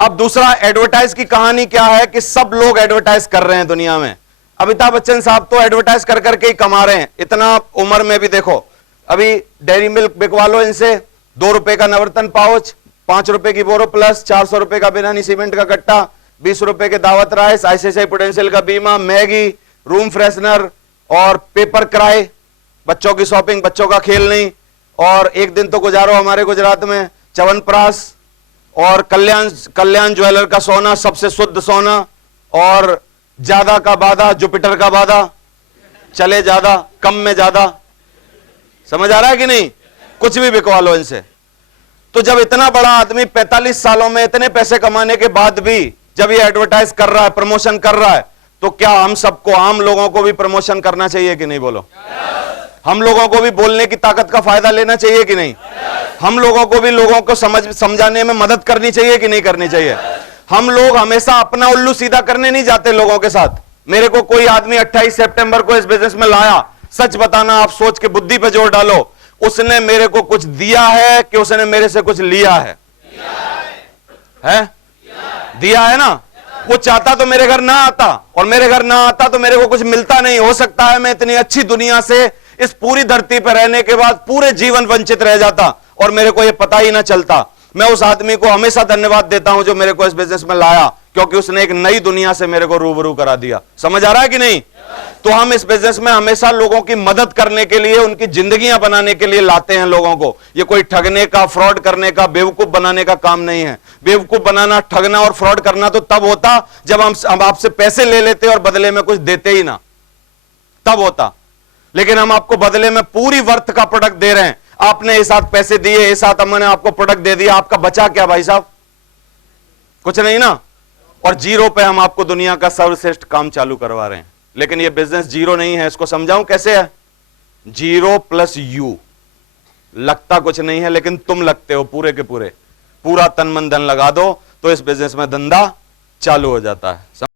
अब दूसरा, एडवर्टाइज की कहानी क्या है कि सब लोग एडवर्टाइज कर रहे हैं दुनिया में। अमिताभ बच्चन साहब तो एडवर्टाइज कर करके ही कमा रहे हैं, इतना उम्र में भी। देखो अभी डेयरी मिल्क बिकवा लो इनसे, 2 रुपए का नवरत्न पाउच, 5 रुपए की बोरो प्लस, 400 रुपए का बिनानी सीमेंट का कट्टा, 20 रुपए के दावत राइस, आईसीआईसीआई प्रूडेंशियल का बीमा, मैगी, रूम फ्रेशनर और पेपर क्राई, बच्चों की शॉपिंग, बच्चों का खेल नहीं। और एक दिन तो गुजारो हमारे गुजरात में च्यवनप्राश और कल्याण ज्वेलर का सोना, सबसे शुद्ध सोना, और ज्यादा का वादा, जुपिटर का वादा, चले ज्यादा कम में ज्यादा। समझ आ रहा है कि नहीं? कुछ भी बिकवा लो इनसे। तो जब इतना बड़ा आदमी 45 सालों में इतने पैसे कमाने के बाद भी जब ये एडवर्टाइज कर रहा है, प्रमोशन कर रहा है, तो क्या हम सबको, आम लोगों को भी प्रमोशन करना चाहिए कि नहीं? बोलो। हम लोगों को भी बोलने की ताकत का फायदा लेना चाहिए कि नहीं? हम लोगों को भी लोगों को समझाने में मदद करनी चाहिए कि नहीं करनी चाहिए? हम लोग हमेशा अपना उल्लू सीधा करने नहीं जाते लोगों के साथ। मेरे को कोई आदमी 28 सितंबर को इस बिजनेस में लाया, सच बताना, आप सोच के बुद्धि पे जोर डालो, उसने मेरे को कुछ दिया है कि उसने मेरे से कुछ लिया है? दिया है ना। वो चाहता तो मेरे घर ना आता, और मेरे घर ना आता तो मेरे को कुछ मिलता नहीं। हो सकता है मैं इतनी अच्छी दुनिया से इस पूरी धरती पर रहने के बाद पूरे जीवन वंचित रह जाता और मेरे को ये पता ही ना चलता। मैं उस आदमी को हमेशा धन्यवाद देता हूं जो मेरे को इस बिजनेस में लाया, क्योंकि उसने एक नई दुनिया से मेरे को रूबरू करा दिया। समझ आ रहा है कि नहीं? तो हम इस बिजनेस में हमेशा लोगों की मदद करने के लिए, उनकी जिंदगियां बनाने के लिए लाते हैं लोगों को। ये कोई ठगने का, फ्रॉड करने का, बेवकूफ बनाने का काम नहीं है। बेवकूफ बनाना, ठगना और फ्रॉड करना तो तब होता जब हम आपसे पैसे ले लेते और बदले में कुछ देते ही ना, तब होता। लेकिन हम आपको बदले में पूरी वर्थ का प्रोडक्ट दे रहे हैं। आपने एक साथ पैसे दिए, एक साथ हमने आपको प्रोडक्ट दे दिया, आपका बचा क्या भाई साहब? कुछ नहीं ना। और जीरो पे हम आपको दुनिया का सर्वश्रेष्ठ काम चालू करवा रहे हैं। लेकिन ये बिजनेस जीरो नहीं है। इसको समझाऊं कैसे है? 0 + U। लगता कुछ नहीं है, लेकिन तुम लगते हो पूरे के पूरे। पूरा तन मन धन लगा दो तो इस बिजनेस में धंधा चालू हो जाता है।